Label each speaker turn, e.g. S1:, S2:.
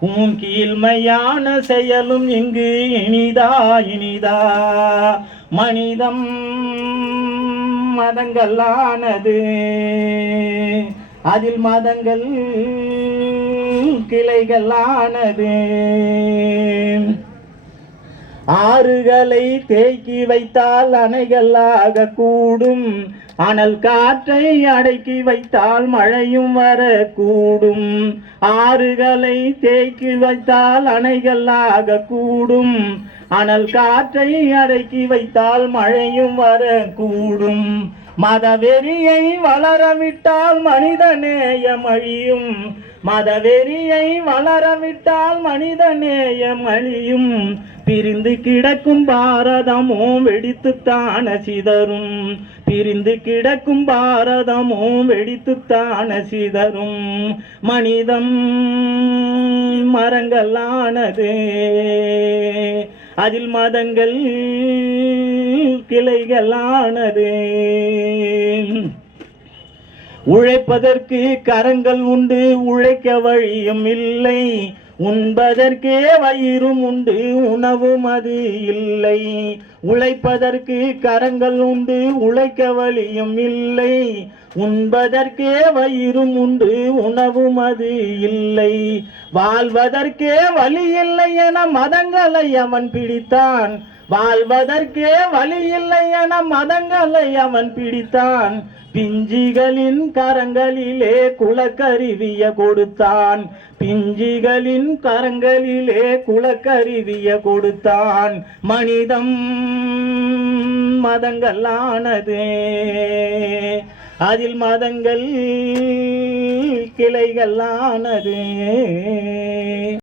S1: உன் கீழ்மையான செயலும் இங்கு இனிதா இனிதா. மனிதம் மதங்களானது. அதில் மதங்கள் கிளைகளானது. ஆறுகளை தேக்கி வைத்தால் அணைகளாக கூடும். அனல் காற்றை அடக்கி வைத்தால் மழையும் வரக்கூடும். ஆறுகளை தேக்கி வைத்தால் அணைகளாக கூடும். அனல் காற்றை அடக்கி வைத்தால் மழையும் வரக்கூடும். மதவெறியை வளரவிட்டால் மனித நேயம் அழியும் மதவெறியை வளரவிட்டால் மனித நேயம் அழியும் பிரிந்து கிடக்கும் பாரதமோ வெடித்துத்தான சிதறும். பிரிந்து கிடக்கும் பாரதமோ வெடித்துத்தான சிதறும். மனிதம் மரங்களானது. அதில் மதங்கள் கிளைகளானது. உழைப்பதற்கு கரங்கள் உண்டு உழைக்க வழியும் இல்லை. உண்பதற்கே வயிறும் உண்டு உணவும் அது இல்லை. உழைப்பதற்கு கரங்கள் உண்டு உழைக்க வழியும் இல்லை. உண்பதற்கே வயிறும் உண்டு உணவும் அது இல்லை. வாழ்வதற்கே வழி இல்லை என மதங்களை அவன் பிடித்தான். வாழ்வதற்கே வழி இல்லை என மதங்களை அவன் பிடித்தான். பிஞ்சிகளின் கரங்களிலே குலக்கருவிய கொடுத்தான். பிஞ்சிகளின் கரங்களிலே குலக்கருவிய கொடுத்தான். மனிதம் மதங்களானது. அதில் மதங்கள் கிளைகள் ஆனது